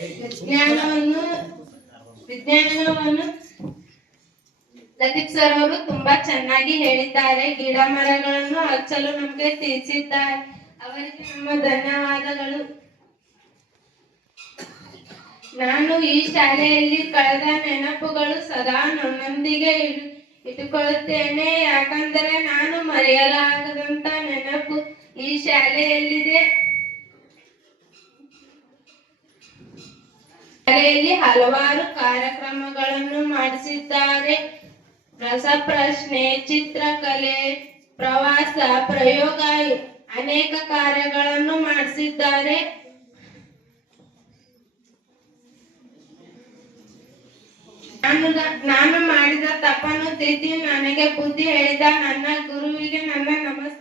ವಿಜ್ಞಾನವನ್ನು ಲತೀಫ್ ಸರ್ ಅವರು ತುಂಬಾ ಚೆನ್ನಾಗಿ ಹೇಳಿದ್ದಾರೆ. ಗಿಡ ಮರಗಳನ್ನು ಹಚ್ಚಲು ನಮಗೆ ತಿಳಿಸಿದ್ದಾರೆ. ಅವರಿಗೆ ನಮ್ಮ ಧನ್ಯವಾದಗಳು. ನಾನು ಈ ಶಾಲೆಯಲ್ಲಿ ಕಳೆದ ನೆನಪುಗಳು ಸದಾ ನನ್ನೊಂದಿಗೆ ಇಟ್ಟುಕೊಳ್ಳುತ್ತೇನೆ. ಯಾಕಂದರೆ ನಾನು ಮರೆಯಲಾಗದಂತ ನೆನಪು ಈ ಶಾಲೆಯಲ್ಲಿದೆ. ಶಾಲೆಯಲ್ಲಿ ಹಲವಾರು ಕಾರ್ಯಕ್ರಮಗಳನ್ನು ಮಾಡಿಸಿದ್ದಾರೆ. ರಸಪ್ರಶ್ನೆ, ಚಿತ್ರಕಲೆ, ಪ್ರವಾಸ, ಪ್ರಯೋಗ, ಅನೇಕ ಕಾರ್ಯಗಳನ್ನು ಮಾಡಿಸಿದ್ದಾರೆ. ನಾನು ಮಾಡಿದ ತಪ್ಪನ್ನು ತಿದ್ದಿ ನನಗೆ ಬುದ್ಧಿ ಹೇಳಿದ ನನ್ನ ಗುರುವಿಗೆ ನನ್ನ ನಮಸ್ಕಾರ.